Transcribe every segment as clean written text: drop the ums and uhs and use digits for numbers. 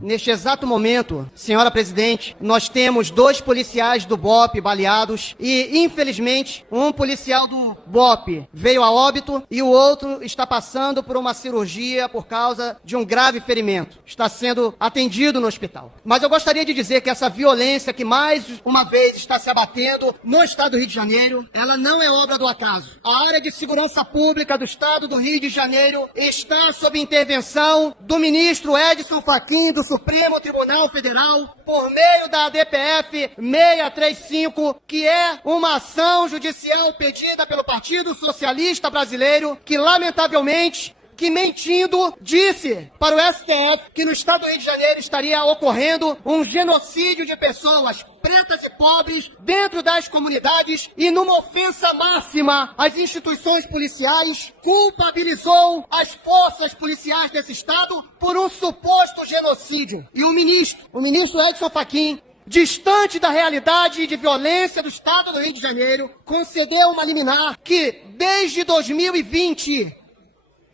Neste exato momento, senhora presidente, nós temos 2 policiais do BOPE baleados e, infelizmente, um policial do BOPE veio a óbito e o outro está passando por uma cirurgia por causa de um grave ferimento. Está sendo atendido no hospital. Mas eu gostaria de dizer que essa violência que mais uma vez está se abatendo no estado do Rio de Janeiro, ela não é obra do acaso. A área de segurança pública do estado do Rio de Janeiro está sob intervenção do ministro Edson Fachin do Supremo Tribunal Federal, por meio da DPF 635, que é uma ação judicial pedida pelo Partido Socialista Brasileiro, que lamentavelmente, mentindo, disse para o STF que no estado do Rio de Janeiro estaria ocorrendo um genocídio de pessoas pretas e pobres dentro das comunidades e, numa ofensa máxima às instituições policiais, culpabilizou as forças policiais desse estado por um suposto genocídio. E o ministro Edson Fachin, distante da realidade de violência do estado do Rio de Janeiro, concedeu uma liminar que, desde 2020,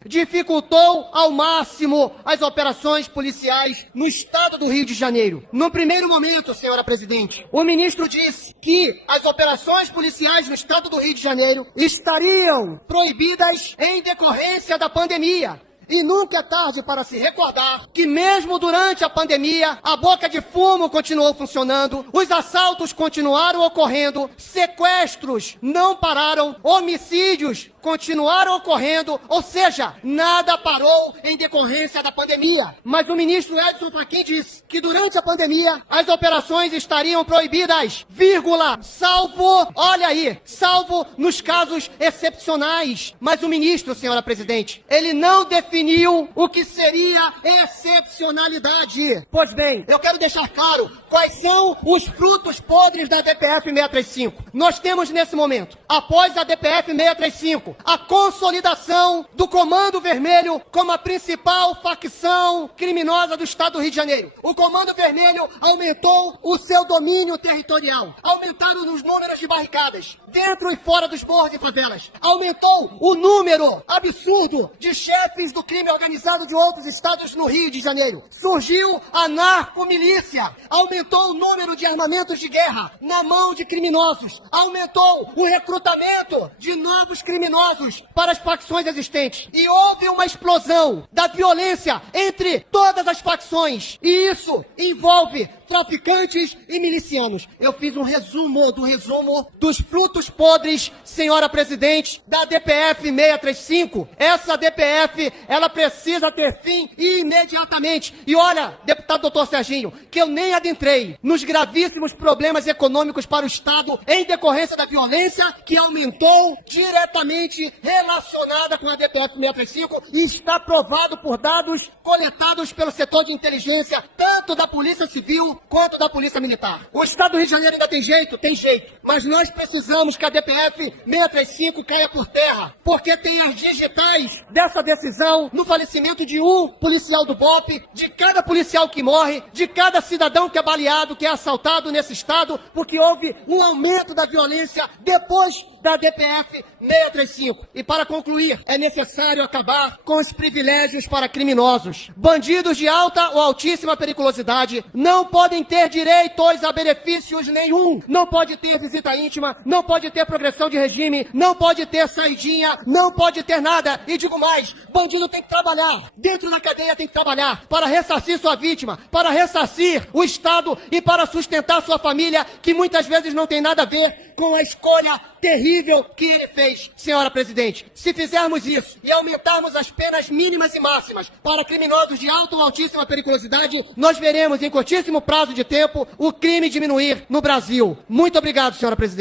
dificultou ao máximo as operações policiais no estado do Rio de Janeiro. No primeiro momento, senhora presidente, o ministro disse que as operações policiais no estado do Rio de Janeiro estariam proibidas em decorrência da pandemia. E nunca é tarde para se recordar que mesmo durante a pandemia, a boca de fumo continuou funcionando, os assaltos continuaram ocorrendo, sequestros não pararam, homicídios continuaram ocorrendo, ou seja, nada parou em decorrência da pandemia. Mas o ministro Edson Fachin disse que durante a pandemia as operações estariam proibidas, salvo, olha aí, salvo nos casos excepcionais. Mas o ministro, senhora presidente, ele não definiu o que seria excepcionalidade. Pois bem, eu quero deixar claro quais são os frutos podres da DPF 635. Nós temos nesse momento, após a DPF 635, a consolidação do Comando Vermelho como a principal facção criminosa do estado do Rio de Janeiro. O Comando Vermelho aumentou o seu domínio territorial, aumentaram os números de barricadas, dentro e fora dos morros e favelas, aumentou o número absurdo de chefes do crime organizado de outros estados no Rio de Janeiro. Surgiu a narcomilícia, aumentou o número de armamentos de guerra na mão de criminosos, aumentou o recrutamento de novos criminosos para as facções existentes. E houve uma explosão da violência entre todas as facções. E isso envolve traficantes e milicianos. Eu fiz um resumo dos frutos podres, senhora presidente, da DPF 635. Essa DPF, ela precisa ter fim imediatamente. E olha, deputado doutor Serginho, que eu nem adentrei nos gravíssimos problemas econômicos para o Estado em decorrência da violência que aumentou diretamente relacionada com a DPF 635 e está provado por dados coletados pelo setor de inteligência, tanto da Polícia Civil quanto da Polícia Militar. O estado do Rio de Janeiro ainda tem jeito, mas nós precisamos que a DPF 635 caia por terra, porque tem as digitais dessa decisão no falecimento de um policial do BOPE, de cada policial que morre, de cada cidadão que é baleado, que é assaltado nesse estado, porque houve um aumento da violência depois da DPF 635. E para concluir, é necessário acabar com os privilégios para criminosos. Bandidos de alta ou altíssima periculosidade não podem ter direitos a benefícios nenhum. Não pode ter visita íntima, não pode ter progressão de regime, não pode ter saidinha, não pode ter nada. E digo mais, bandido tem que trabalhar. Dentro da cadeia tem que trabalhar para ressarcir sua vítima, para ressarcir o Estado e para sustentar sua família, que muitas vezes não tem nada a ver com a escolha terrível que ele fez, senhora presidente. Se fizermos isso e aumentarmos as penas mínimas e máximas para criminosos de alta ou altíssima periculosidade, nós veremos em curtíssimo prazo de tempo o crime diminuir no Brasil. Muito obrigado, senhora presidente.